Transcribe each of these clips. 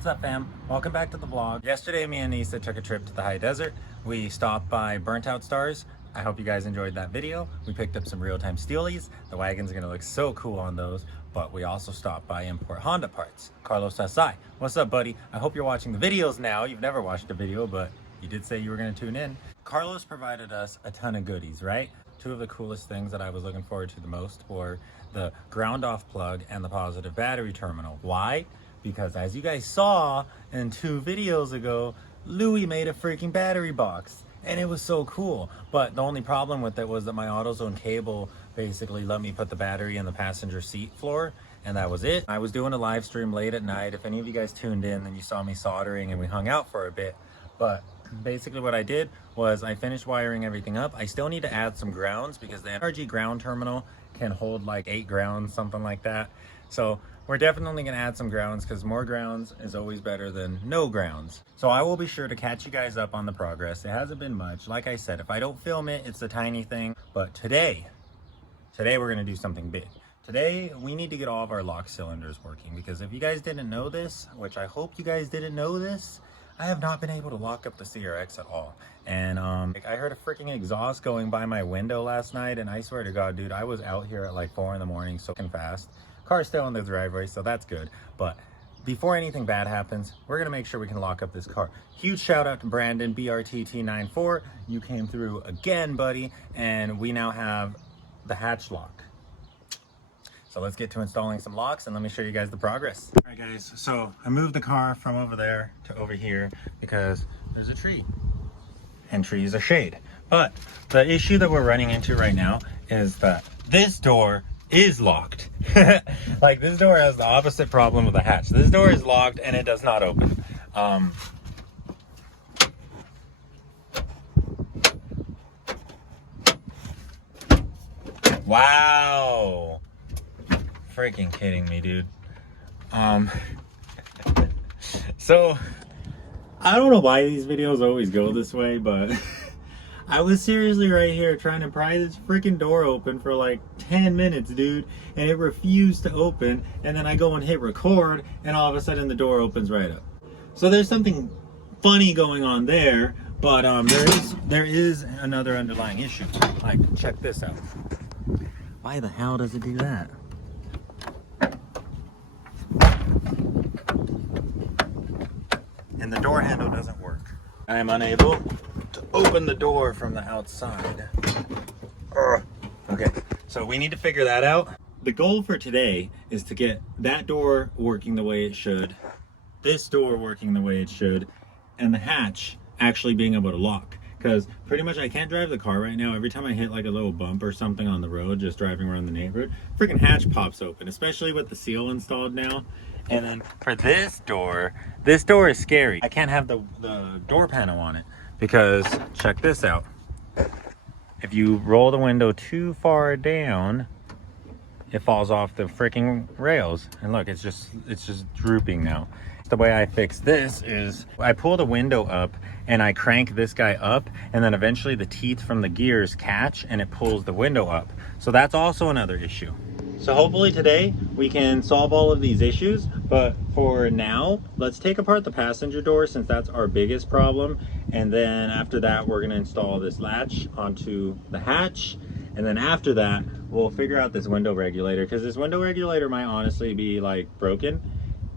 What's up, fam? Welcome back to the vlog. Yesterday, me and Nisa took a trip to the high desert. We stopped by Burnt Out Stars. I hope you guys enjoyed that video. We picked up some real-time steelies. The wagon's gonna look so cool on those, but we also stopped by Import Honda parts. Carlos Asai, what's up, buddy? I hope you're watching the videos now. You've never watched a video, but you did say you were gonna tune in. Carlos provided us a ton of goodies, right? Two of the coolest things that I was looking forward to the most were the ground off plug and the positive battery terminal. Why? Because as you guys saw in 2 videos ago, Louis made a freaking battery box and it was so cool. But the only problem with it was that my AutoZone cable basically let me put the battery in the passenger seat floor, and that was it. I was doing a live stream late at night. If any of you guys tuned in, then you saw me soldering and we hung out for a bit. But basically what I did was I finished wiring everything up. I still need to add some grounds because the NRG ground terminal can hold like 8 grounds, something like that. So we're definitely gonna add some grounds because more grounds is always better than no grounds. So I will be sure to catch you guys up on the progress. It hasn't been much. Like I said, if I don't film it, it's a tiny thing. But today we're gonna do something big. Today, we need to get all of our lock cylinders working because if you guys didn't know this, which I hope you guys didn't know this, I have not been able to lock up the CRX at all. And I heard a freaking exhaust going by my window last night, and I swear to God, dude, I was out here at like 4 in the morning soaking fast. Car's still in the driveway, so that's good. But before anything bad happens, we're gonna make sure we can lock up this car. Huge shout out to Brandon, BRTT94. You came through again, buddy, and we now have the Hatchlock. So let's get to installing some locks and let me show you guys the progress. All right, guys, so I moved the car from over there to over here because there's a tree and trees are shade. But the issue that we're running into right now is that this door is locked. Like, this door has the opposite problem with the hatch. This door is locked and it does not open. Wow. Freaking kidding me, dude. So I don't know why these videos always go this way, but I was seriously right here trying to pry this freaking door open for like 10 minutes, dude, and it refused to open. And then I go and hit record and all of a sudden the door opens right up. So there's something funny going on there, but there is another underlying issue. Like, check this out. Why the hell does it do that? And the door handle doesn't work. I am unable to open the door from the outside. Okay, so we need to figure that out. The goal for today is to get that door working the way it should, this door working the way it should, and the hatch actually being able to lock. Because pretty much I can't drive the car right now. Every time I hit like a little bump or something on the road, just driving around the neighborhood, freaking hatch pops open, especially with the seal installed now. And then for this door is scary. I can't have the door panel on it because check this out. If you roll the window too far down, it falls off the freaking rails. And look, it's just drooping now. The way I fix this is I pull the window up and I crank this guy up, and then eventually the teeth from the gears catch and it pulls the window up. So that's also another issue. So hopefully today we can solve all of these issues, but for now, let's take apart the passenger door since that's our biggest problem. And then after that, we're gonna install this latch onto the hatch. And then after that, we'll figure out this window regulator, because this window regulator might honestly be like broken.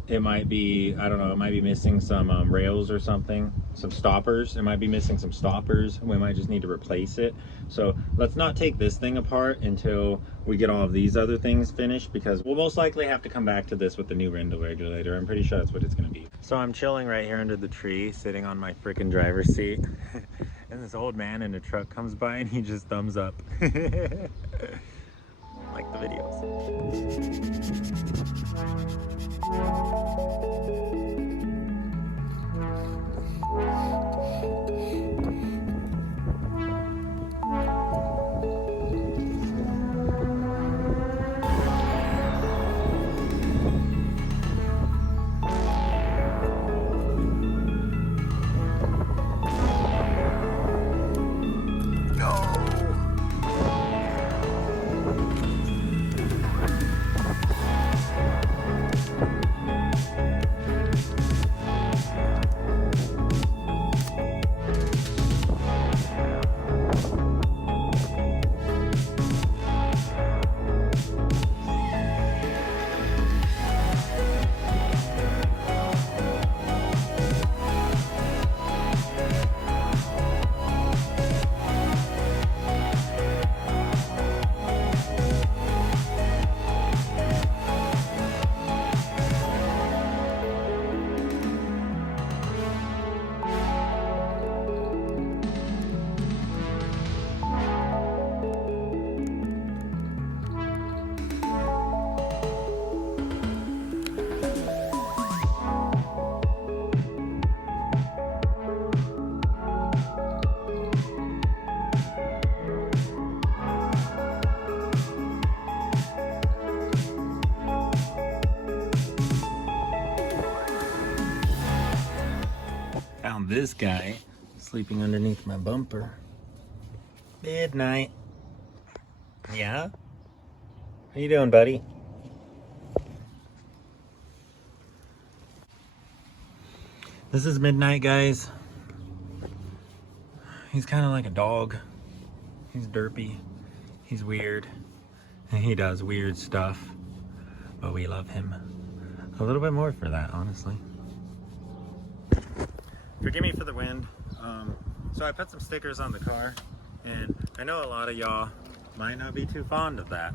It might be, I don't know, it might be missing some rails or something, some stoppers. It might be missing some stoppers. We might just need to replace it. So let's not take this thing apart until we get all of these other things finished, because we'll most likely have to come back to this with the new window regulator. I'm pretty sure that's what it's gonna be. So I'm chilling right here under the tree, sitting on my freaking driver's seat. And this old man in a truck comes by and he just thumbs up. Like the videos. found this guy sleeping underneath my bumper. Midnight. Yeah? How you doing, buddy? This is Midnight, guys. He's kind of like a dog. He's derpy. He's weird. And he does weird stuff. But we love him a little bit more for that, honestly. Forgive me for the wind. So I put some stickers on the car, and I know a lot of y'all might not be too fond of that,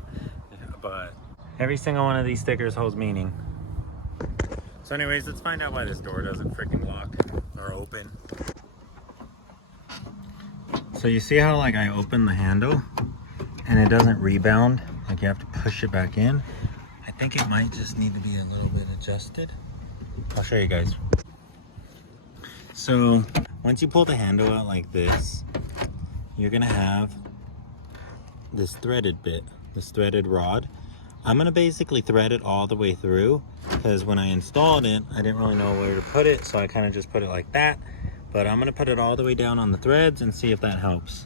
but every single one of these stickers holds meaning. So anyways, let's find out why this door doesn't freaking lock or open. So you see how like I open the handle and it doesn't rebound, like you have to push it back in? I think it might just need to be a little bit adjusted. I'll show you guys. So once you pull the handle out like this, you're gonna have this threaded bit, this threaded rod. I'm gonna basically thread it all the way through because when I installed it, I didn't really know where to put it, so I kind of just put it like that. But I'm gonna put it all the way down on the threads and see if that helps.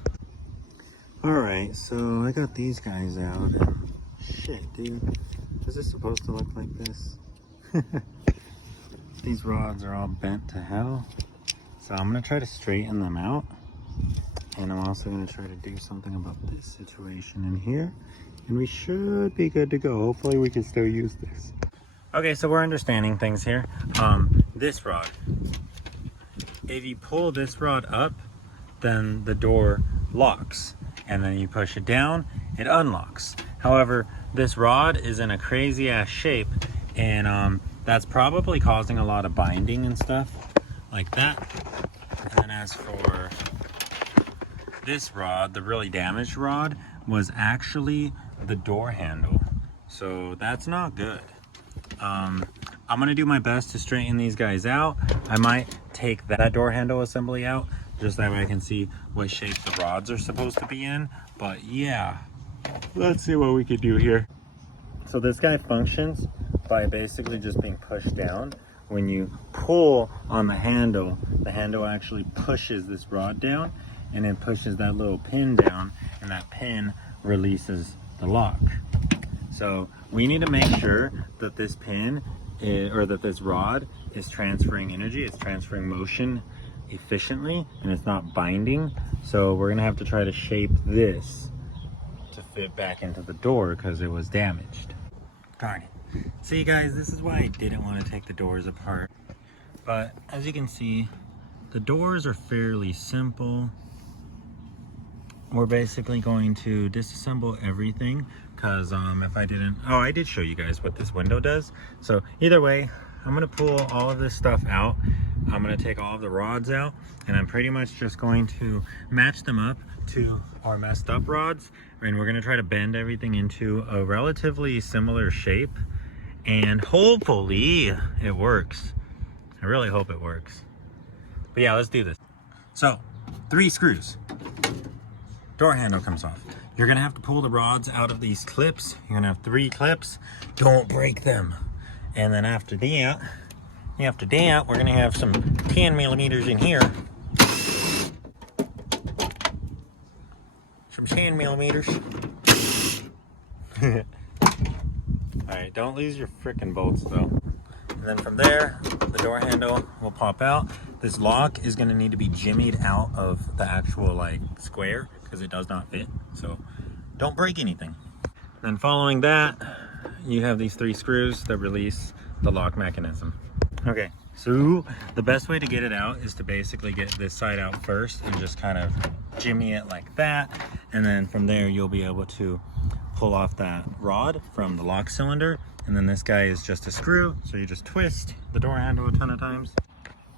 All right, so I got these guys out. And shit, dude, is this supposed to look like this? These rods are all bent to hell. So I'm gonna try to straighten them out. And I'm also gonna try to do something about this situation in here. And we should be good to go. Hopefully we can still use this. Okay, so we're understanding things here. This rod. If you pull this rod up, then the door locks. And then you push it down, it unlocks. However, this rod is in a crazy ass shape, and that's probably causing a lot of binding and stuff like that. And then as for this rod, the really damaged rod was actually the door handle. So that's not good. I'm gonna do my best to straighten these guys out. I might take that door handle assembly out, just that way I can see what shape the rods are supposed to be in. But yeah, let's see what we can do here. So this guy functions by basically just being pushed down. When you pull on the handle actually pushes this rod down, and it pushes that little pin down, and that pin releases the lock. So we need to make sure that this pin or that this rod is transferring energy, it's transferring motion efficiently, and it's not binding. So we're gonna have to try to shape this to fit back into the door because it was damaged. Darn it. See guys, this is why I didn't want to take the doors apart. But as you can see, the doors are fairly simple. We're basically going to disassemble everything because if I didn't, oh, I did show you guys what this window does. So either way, I'm gonna pull all of this stuff out. I'm gonna take all of the rods out, and I'm pretty much just going to match them up to our messed up rods, and we're gonna try to bend everything into a relatively similar shape, and hopefully it works. I really hope it works. But yeah, let's do this. So 3 screws. Door handle comes off. You're gonna have to pull the rods out of these clips. You're gonna have 3 clips. Don't break them. And then after that, we're gonna have some 10 millimeters in here. Some 10 millimeters. All right, don't lose your frickin' bolts though. And then from there, the door handle will pop out. This lock is gonna need to be jimmied out of the actual like square because it does not fit. So don't break anything. Then following that, you have these 3 screws that release the lock mechanism. Okay, so the best way to get it out is to basically get this side out first and just kind of jimmy it like that. And then from there, you'll be able to pull off that rod from the lock cylinder. And then this guy is just a screw. So you just twist the door handle a ton of times.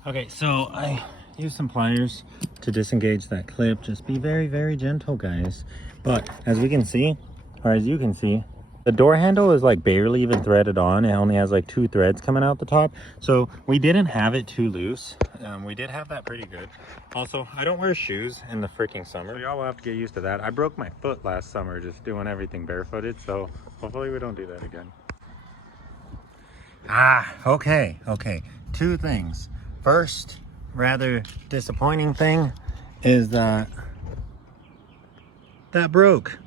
Okay, so I use some pliers to disengage that clip. Just be very, very gentle, guys. But as we can see, or as you can see, the door handle is like barely even threaded on. It only has like 2 threads coming out the top. So we didn't have it too loose. We did have that pretty good. Also, I don't wear shoes in the freaking summer. So y'all will have to get used to that. I broke my foot last summer just doing everything barefooted. So hopefully we don't do that again. Okay. 2 things. First, rather disappointing thing is that that broke.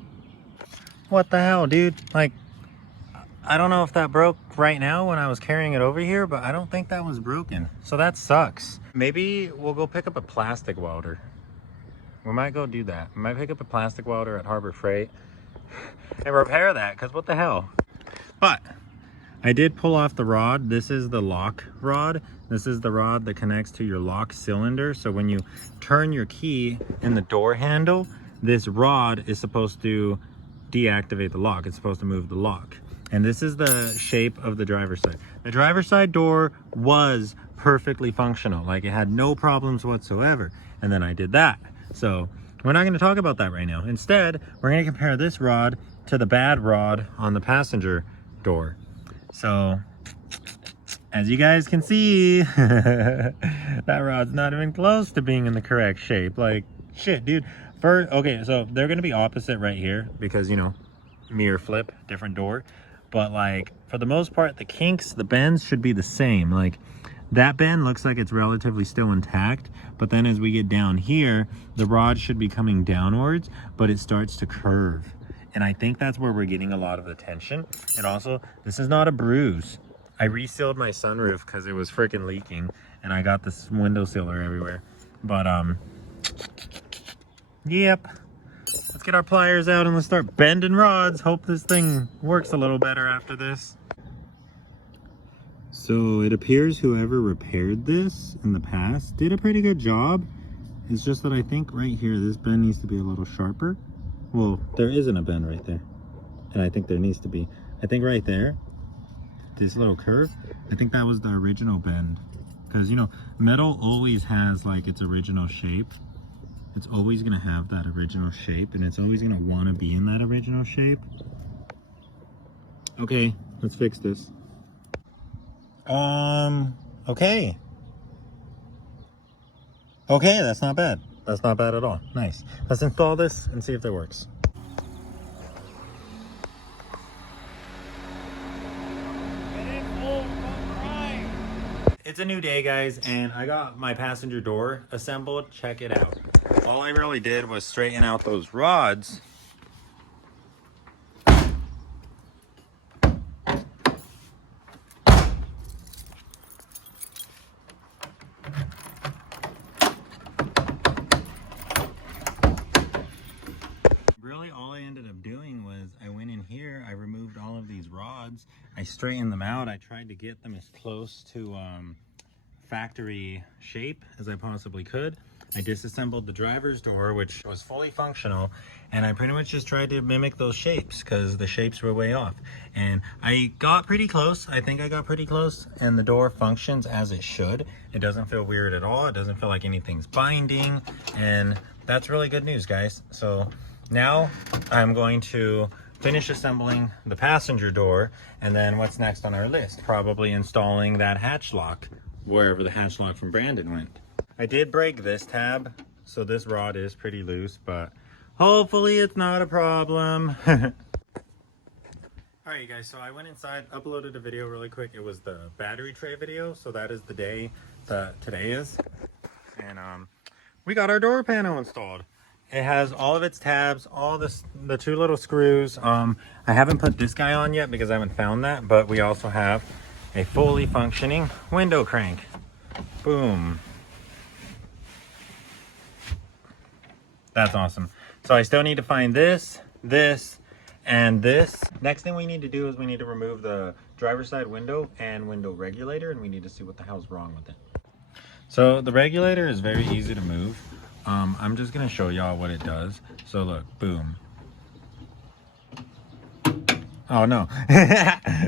What the hell, dude? Like, I don't know if that broke right now when I was carrying it over here, but I don't think that was broken. So that sucks. Maybe we'll go pick up a plastic welder. We might go do that. We might pick up a plastic welder at Harbor Freight and repair that, because what the hell? But I did pull off the rod. This is the lock rod. This is the rod that connects to your lock cylinder. So when you turn your key in the door handle, this rod is supposed to deactivate the lock. It's supposed to move the lock. And this is the shape of the driver's side. The driver's side door was perfectly functional. Like, it had no problems whatsoever. And then I did that. So we're not going to talk about that right now. Instead, we're going to compare this rod to the bad rod on the passenger door. So as you guys can see, that rod's not even close to being in the correct shape. Like, shit, dude. Okay, so they're going to be opposite right here because, you know, mirror flip, different door. But like, for the most part, the kinks, the bends should be the same. Like, that bend looks like it's relatively still intact, but then as we get down here, the rod should be coming downwards, but it starts to curve. And I think that's where we're getting a lot of the tension. And also, this is not a bruise. I resealed my sunroof because it was freaking leaking, and I got this window sealer everywhere. But yep. Let's get our pliers out and let's start bending rods. Hope this thing works a little better after this. So it appears whoever repaired this in the past did a pretty good job. It's just that I think right here, this bend needs to be a little sharper. Well, there isn't a bend right there. And I think there needs to be. I think right there, this little curve, I think that was the original bend. Because, you know, metal always has like its original shape. It's always going to have that original shape, and it's always going to want to be in that original shape. Okay, let's fix this. Okay. Okay, that's not bad. That's not bad at all. Nice. Let's install this and see if it works. It's a new day, guys, and I got my passenger door assembled. Check it out. All I really did was straighten out those rods. Really, all I ended up doing was I went in here, I removed all of these rods, I straightened them out. I tried to get them as close to factory shape as I possibly could. I disassembled the driver's door, which was fully functional, and I pretty much just tried to mimic those shapes because the shapes were way off. And I got pretty close. I think I got pretty close, and the door functions as it should. It doesn't feel weird at all. It doesn't feel like anything's binding, and that's really good news, guys. So now I'm going to finish assembling the passenger door, and then what's next on our list? Probably installing that Hatchlock wherever the Hatchlock from Brandon went. I did break this tab, so this rod is pretty loose, but hopefully it's not a problem. Alright, you guys, so I went inside, uploaded a video really quick. It was the battery tray video, so that is the day that today is. And we got our door panel installed. It has all of its tabs, all the two little screws. I haven't put this guy on yet because I haven't found that, but we also have a fully functioning window crank. Boom. That's awesome. So I still need to find this, and this. Next thing we need to do is we need to remove the driver's side window and window regulator, and we need to see what the hell's wrong with it. So the regulator is very easy to move. I'm just gonna show y'all what it does. So look, boom. Oh no.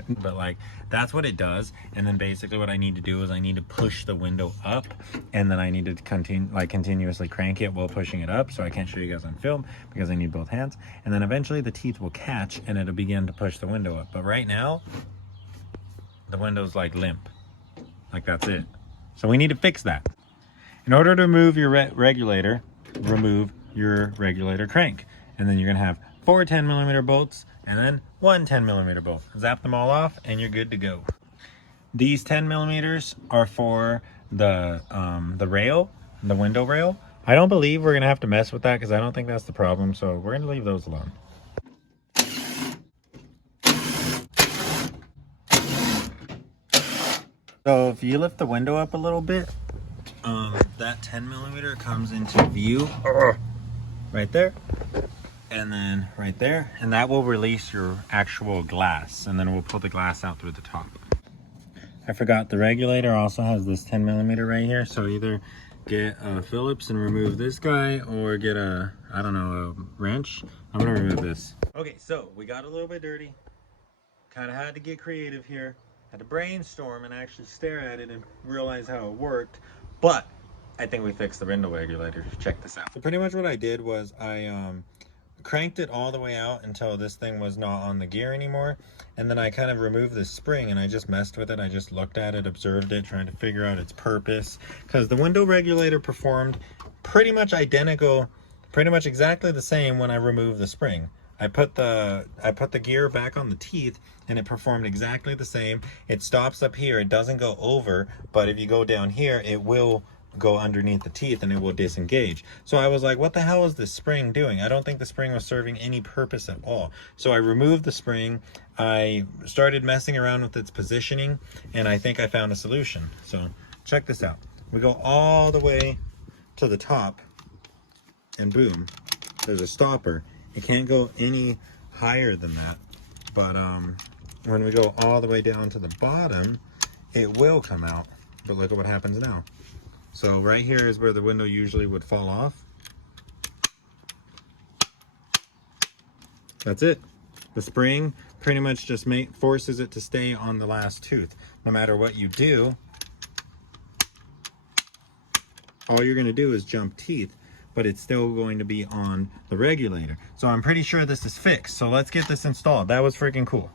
But like, that's what it does. And then basically what I need to do is I need to push the window up, and then I need to continuously crank it while pushing it up. So I can't show you guys on film because I need both hands. And then eventually the teeth will catch and it'll begin to push the window up. But right now, the window's like limp. Like, that's it. So we need to fix that. In order to remove your regulator, remove your regulator crank. And then you're gonna have 4 10mm bolts and then 1 10mm bolt. Zap them all off and you're good to go. These 10mm are for the rail, the window rail. I don't believe we're gonna have to mess with that because I don't think that's the problem. So we're gonna leave those alone. So if you lift the window up a little bit, that 10mm comes into view right there, and then right there, and that will release your actual glass, and then we'll pull the glass out through the top. I forgot the regulator also has this 10mm right here, so either get a Phillips and remove this guy, or get a, I don't know, a wrench. I'm gonna remove this. Okay, so we got a little bit dirty. Kind of had to get creative here. Had to brainstorm and actually stare at it and realize how it worked. But I think we fixed the window regulator. Check this out. So pretty much what I did was I cranked it all the way out until this thing was not on the gear anymore. And then I kind of removed the spring and I just messed with it. I just looked at it, observed it, trying to figure out its purpose. Because the window regulator performed pretty much identical, pretty much exactly the same when I removed the spring. I put the gear back on the teeth and it performed exactly the same. It stops up here, it doesn't go over, but if you go down here, it will go underneath the teeth and it will disengage. So I was like, what the hell is this spring doing? I don't think the spring was serving any purpose at all. So I removed the spring, I started messing around with its positioning, and I think I found a solution. So check this out. We go all the way to the top and boom, there's a stopper. It can't go any higher than that, but when we go all the way down to the bottom, it will come out. But look at what happens now. So right here is where the window usually would fall off. That's it. The spring pretty much just forces it to stay on the last tooth. No matter what you do, all you're gonna do is jump teeth, but it's still going to be on the regulator. So I'm pretty sure this is fixed. So let's get this installed. That was freaking cool.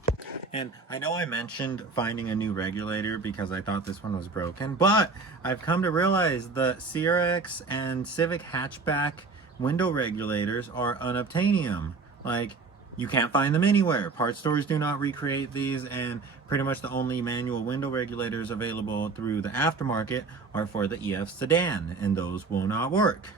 And I know I mentioned finding a new regulator because I thought this one was broken, but I've come to realize the CRX and Civic hatchback window regulators are unobtainium. Like, you can't find them anywhere. Parts stores do not recreate these, and pretty much the only manual window regulators available through the aftermarket are for the EF sedan, and those will not work.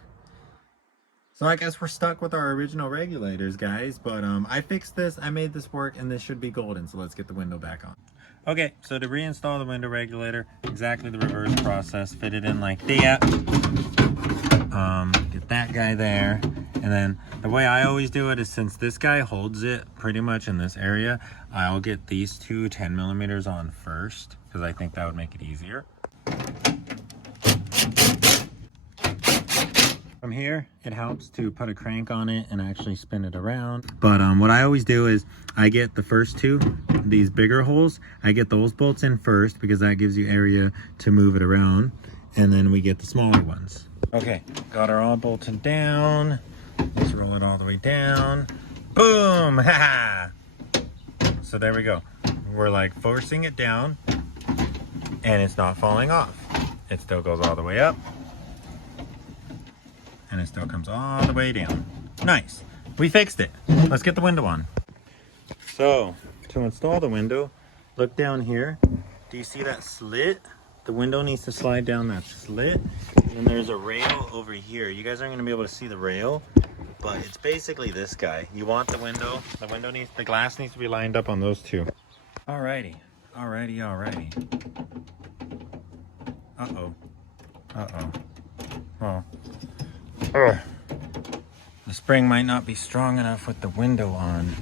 So I guess we're stuck with our original regulators, guys, but I fixed this, I made this work, and this should be golden, so let's get the window back on. Okay, so to reinstall the window regulator, exactly the reverse process, fit it in like that. Get that guy there, and then the way I always do it is, since this guy holds it pretty much in this area, I'll get these two 10mm on first, because I think that would make it easier. From here, it helps to put a crank on it and actually spin it around. But what I always do is I get the first two, these bigger holes, I get those bolts in first because that gives you area to move it around. And then we get the smaller ones. Okay, got her all bolted down. Let's roll it all the way down. Boom! Ha! So there we go. We're like forcing it down and it's not falling off. It still goes all the way up. And it still comes all the way down. Nice. We fixed it. Let's get the window on. So, to install the window, look down here. Do you see that slit? The window needs to slide down that slit. And then there's a rail over here. You guys aren't going to be able to see the rail, but it's basically this guy. You want the window. The glass needs to be lined up on those two. Alrighty. Uh-oh. Oh. Ugh. The spring might not be strong enough with the window on.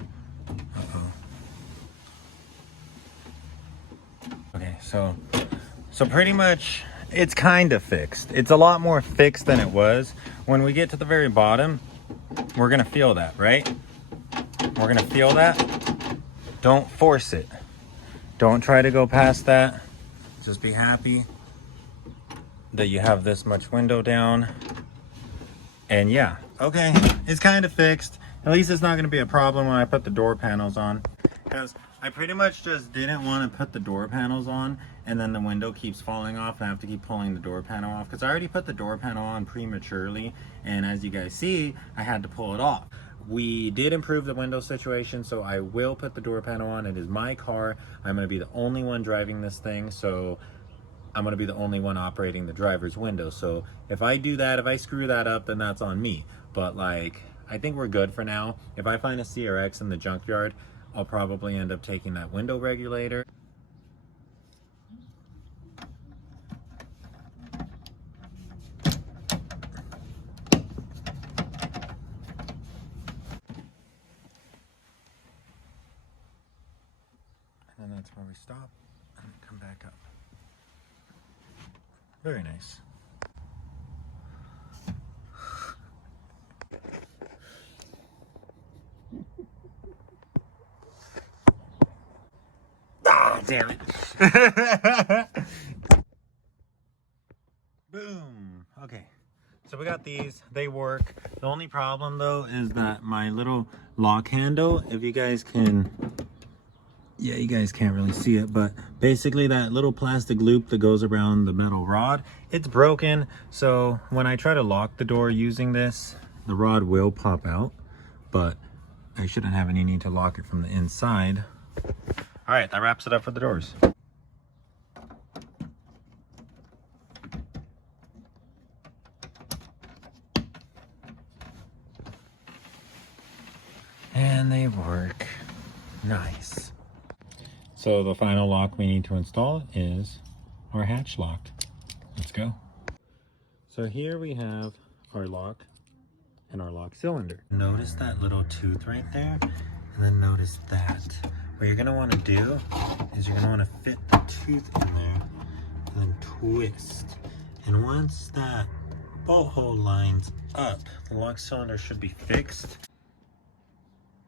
Okay, so pretty much it's kind of fixed. It's a lot more fixed than it was. When we get to the very bottom, we're gonna feel that, right? We're gonna feel that. Don't force it. Don't try to go past that. Just be happy that you have this much window down. And yeah, okay, it's kind of fixed. At least it's not going to be a problem when I put the door panels on, because I pretty much just didn't want to put the door panels on and then the window keeps falling off and I have to keep pulling the door panel off, because I already put the door panel on prematurely, and as you guys see, I had to pull it off. We did improve the window situation, so I will put the door panel on. It is my car. I'm going to be the only one driving this thing, so I'm gonna be the only one operating the driver's window. So if I do that, if I screw that up, then that's on me. But like, I think we're good for now. If I find a CRX in the junkyard, I'll probably end up taking that window regulator. And then that's where we stop and come back up. Very nice. Ah, damn it. Boom. Okay. So we got these. They work. The only problem though is that my little lock handle, if you guys can, yeah, you guys can't really see it, but basically that little plastic loop that goes around the metal rod, it's broken. So when I try to lock the door using this, the rod will pop out, but I shouldn't have any need to lock it from the inside. All right, that wraps it up for the doors. And they work. Nice. So the final lock we need to install is our hatch lock. Let's go. So here we have our lock and our lock cylinder. Notice that little tooth right there, and then notice that. What you're gonna wanna do is you're gonna wanna fit the tooth in there and then twist. And once that bolt hole lines up, the lock cylinder should be fixed.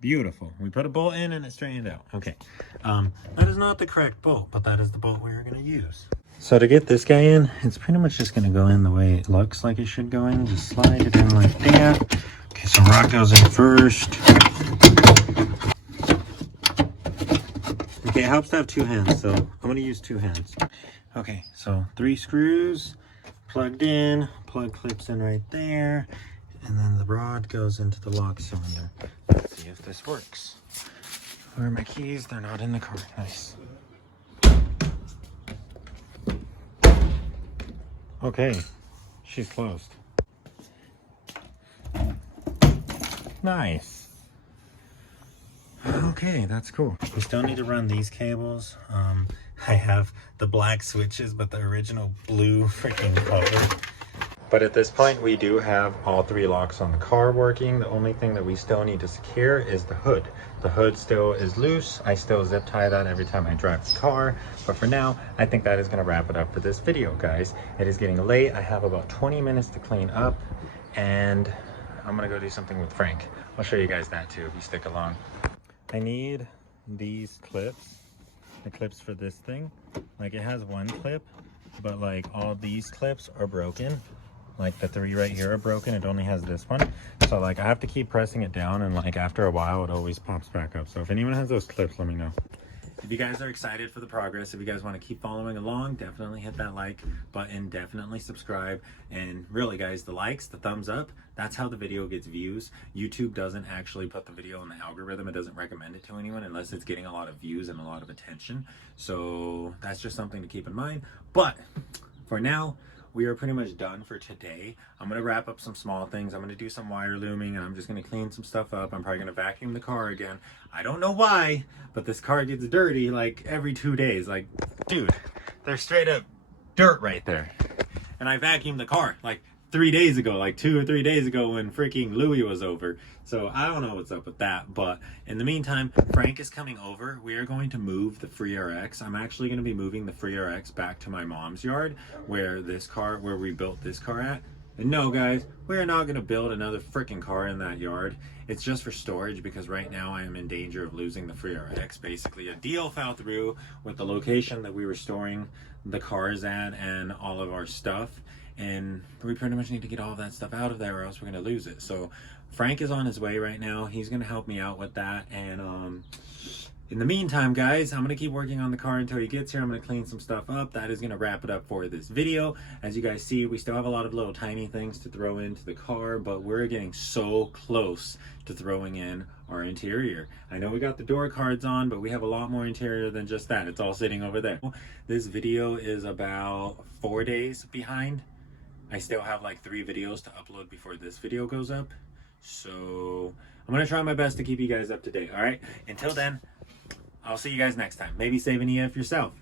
Beautiful. We put a bolt in and it straightened out. Okay. That is not the correct bolt, but that is the bolt we're gonna use. So to get this guy in, it's pretty much just gonna go in the way it looks like it should go in. Just slide it in like that. Okay, so rod goes in first. Okay, it helps to have two hands, so I'm gonna use two hands. Okay, so 3 screws plugged in, plug clips in right there, and then the rod goes into the lock cylinder. Let's see if this works. Where are my keys? They're not in the car. Nice. Okay, she's closed. Nice. Okay, that's cool. We still need to run these cables. I have the black switches, but the original blue freaking color. But at this point, we do have all 3 locks on the car working. The only thing that we still need to secure is the hood. The hood still is loose. I still zip tie that every time I drive the car. But for now, I think that is gonna wrap it up for this video, guys. It is getting late. I have about 20 minutes to clean up, and I'm gonna go do something with Frank. I'll show you guys that too if you stick along. I need these clips, the clips for this thing. Like, it has one clip, but like all these clips are broken. Like the 3 right here are broken. It only has this one. So like I have to keep pressing it down, and like after a while it always pops back up. So if anyone has those clips, let me know. If you guys are excited for the progress, if you guys want to keep following along, definitely hit that like button, definitely subscribe. And really guys, the likes, the thumbs up, that's how the video gets views. YouTube doesn't actually put the video in the algorithm. It doesn't recommend it to anyone unless it's getting a lot of views and a lot of attention. So that's just something to keep in mind. But for now, we are pretty much done for today. I'm gonna wrap up some small things. I'm gonna do some wire looming, and I'm just gonna clean some stuff up. I'm probably gonna vacuum the car again. I don't know why, but this car gets dirty like every 2 days. Like, dude, there's straight up dirt right there. And I vacuumed the car like 3 days ago, like 2 or 3 days ago when freaking Louis was over. So I don't know what's up with that, but in the meantime, Frank is coming over. We are going to move the Free RX. I'm actually going to be moving the Free RX back to my mom's yard where we built this car at. And no guys, we're not going to build another freaking car in that yard. It's just for storage because right now I am in danger of losing the Free RX. Basically a deal fell through with the location that we were storing the cars at and all of our stuff. And we pretty much need to get all of that stuff out of there or else we're going to lose it. So Frank is on his way right now. He's going to help me out with that. And in the meantime, guys, I'm going to keep working on the car until he gets here. I'm going to clean some stuff up. That is going to wrap it up for this video. As you guys see, we still have a lot of little tiny things to throw into the car, but we're getting so close to throwing in our interior. I know we got the door cards on, but we have a lot more interior than just that. It's all sitting over there. This video is about 4 days behind. I still have like 3 videos to upload before this video goes up. So I'm gonna try my best to keep you guys up to date, all right? Until then, I'll see you guys next time. Maybe save an EF yourself.